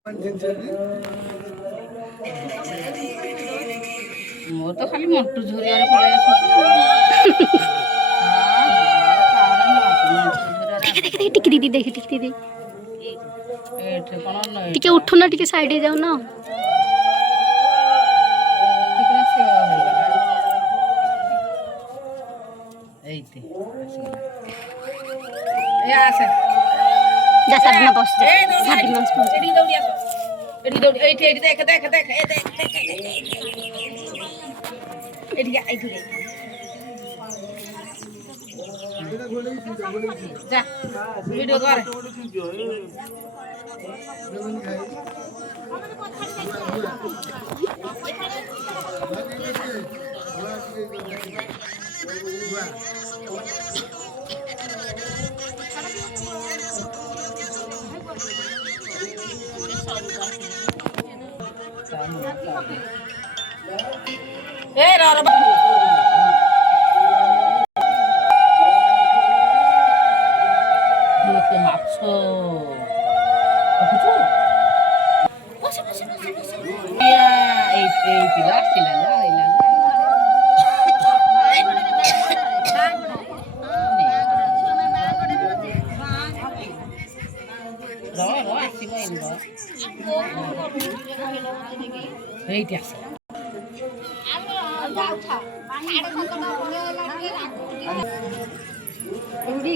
ମୋର ତ ଖାଲି ମଣ୍ଟୁ ଝୁରିଆରେ ପଳେଇ ଆସୁଛି। ଟିକେ ଦିଦି ଦେଖି ଟିକେ ଦିଦି ଏଠି କଣ ଟିକେ ଉଠୁ ନା ଟିକେ ସାଇଡ ହେଇ ଯାଉ ନା এইতে এ আসে যা সাবিনা বস যা সাবিনা বস এডি দৌড়ি আসো এডি দৌড়ি এইতে এডি দেখ দেখ দেখ এ দেখ এডি আইতে যা ভিডিও করে এ রা মাছ এই পিলা পিলা এইটি আছে তুমি